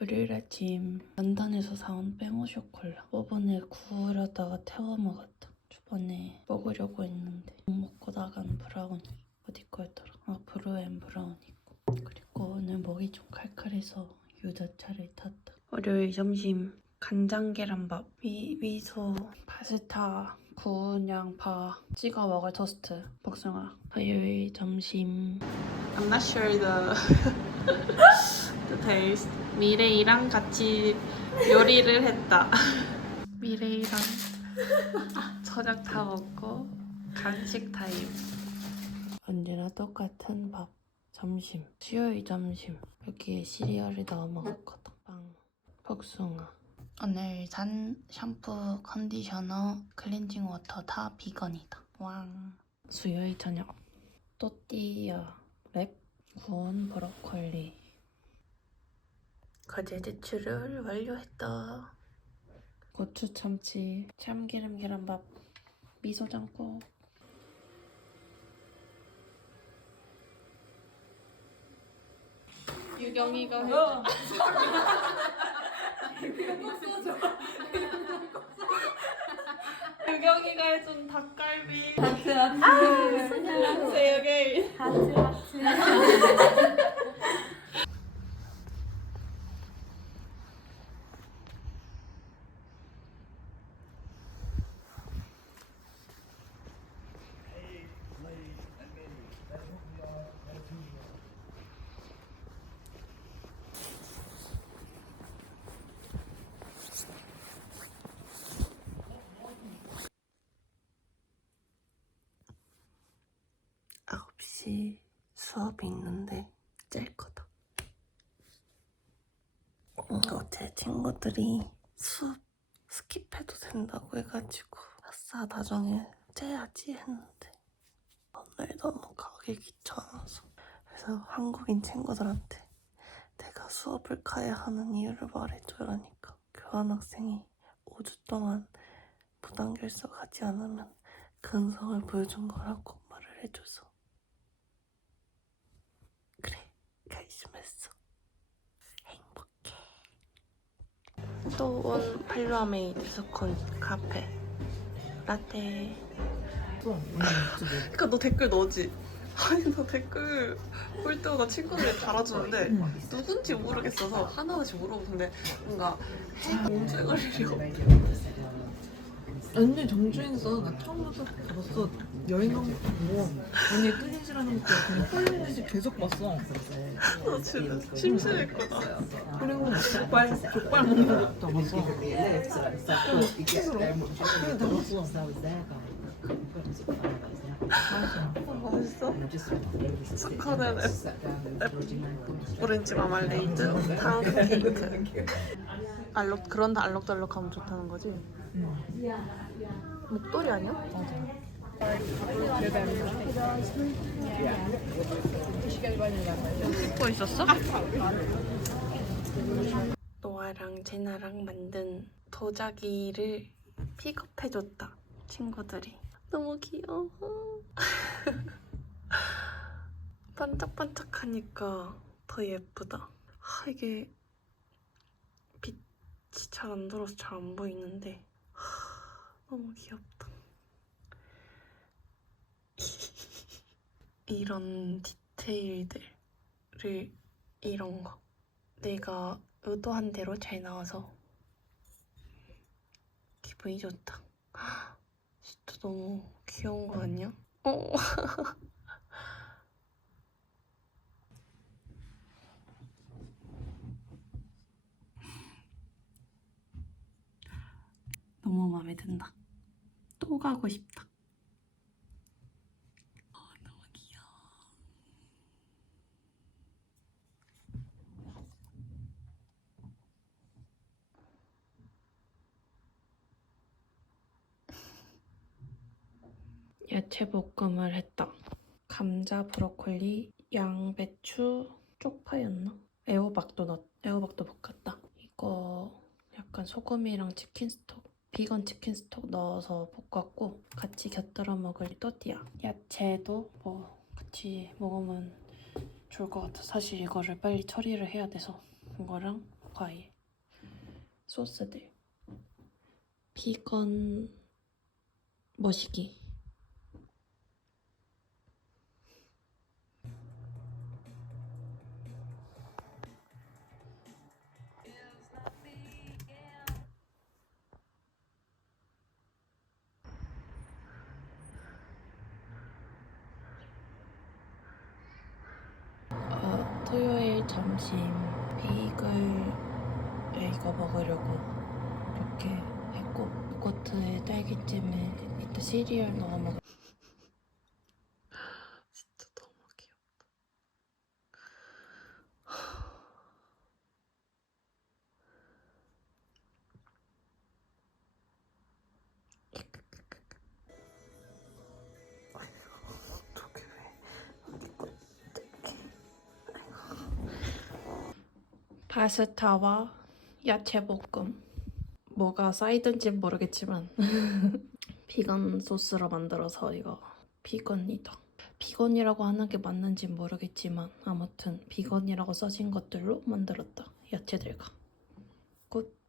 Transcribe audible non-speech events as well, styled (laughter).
월요일 아침 런던에서 사온 빼모 쇼콜라. 오븐에 구우려다가 태워 먹었다. 저번에 먹으려고 했는데 못 먹고 나간 브라우니. 어디 거였더라? 아 브루앤 브라우니 그리고 오늘 목이 좀 칼칼해서 유자차를 탔다. 월요일 점심 간장 계란밥. 미, 미소 파스타 구운 양파 찍어 먹을 토스트. 복숭아. 화요일 점심 I'm not sure the (laughs) the taste. 미래이랑 같이 요리를 했다. (laughs) 미래이랑 저녁 다 먹고 간식 타임. 언제나 똑같은 밥. 점심. 수요일 점심. 여기에 시리얼을 넣어 먹었거든. 빵. 복숭아. 오늘 산 샴푸 컨디셔너 클렌징 워터 다 비건이다. 왕. 수요일 저녁. 또띠아 랩 구운 브로콜리. 과제 제출을 완료했다. 고추 참치 참기름 계란밥 미소장국. 유경이가 해준 (laughs) 유경이가 해준 닭갈비. 하트 하트. Say again 하트 하트 아홉 시 수업이 있는데 짤 거다. 음, 어제 친구들이 수업 스킵해도 된다고 해가지고 아싸 나중에 째야지 했는데 오늘 너무 가기 귀찮아서 그래서 한국인 친구들한테 내가 수업을 가야 하는 이유를 말해줘라니까 교환학생이 5주 동안 무단결석 하지 않으면 근성을 보여준 거라고 말을 해줘서 그래 결심했어 행복해 또온 팔로아메이드 스콘 카페. 라떼. 그니까 너 댓글 넣지? 아니 너 댓글 볼 때마다 친구들이 달아주는데 누군지 모르겠어서 하나하나씩 물어보는데 뭔가 공주거리려 완전 정주행성 나 처음부터 봤어. 여행 간 것도 보고 언니 뜨개질하는 것도 그냥 홀리듯이 계속 봤어. 너 진짜 심심했구나. 그리고 족발 족발 먹는 것도 다다 맛있어 맛있어? 스카는 오렌지 마말레이드 탕 케이크 알록 그런데 알록달록하면 좋다는 거지? 목도리 아니야? 찍고 있었어? 노아랑 제나랑 만든 도자기를 픽업해줬다 친구들이. 너무 귀여워. (laughs) 반짝반짝하니까 더 예쁘다. 아, 이게 빛이 잘 안 들어서 잘 안 보이는데. 하, 너무 귀엽다. (laughs) 이런 디테일들을 이런 거 내가 의도한 대로 잘 나와서 기분이 좋다 하, 진짜 너무 귀여운 거 아니야? 어. (laughs) 너무 마음에 든다. 또 가고 싶다. 어, 너무 귀여워. 야채 볶음을 했다. 감자, 브로콜리, 양배추, 쪽파였나? 애호박도 넣, 애호박도 볶았다. 이거 약간 소금이랑 치킨 스톡, 비건 치킨 스톡 넣어서 볶았고 같이 곁들여 먹을 또띠아. 야채도 뭐 같이 먹으면 좋을 것 같아. 사실 이거를 빨리 처리를 해야 돼서 이거랑 과일 소스들 비건 머시기 점심 베이글 이거 먹으려고 이렇게 했고 요거트에 딸기잼에 이따 시리얼 넣어 먹. 진 파스타와 야채 볶음. 뭐가 사이드인지 모르겠지만 (laughs) 비건 소스로 만들어서 이거 비건이다. 비건이라고 하는 게 맞는지 모르겠지만 아무튼 비건이라고 써진 것들로 만들었다. 야채들과. 굿.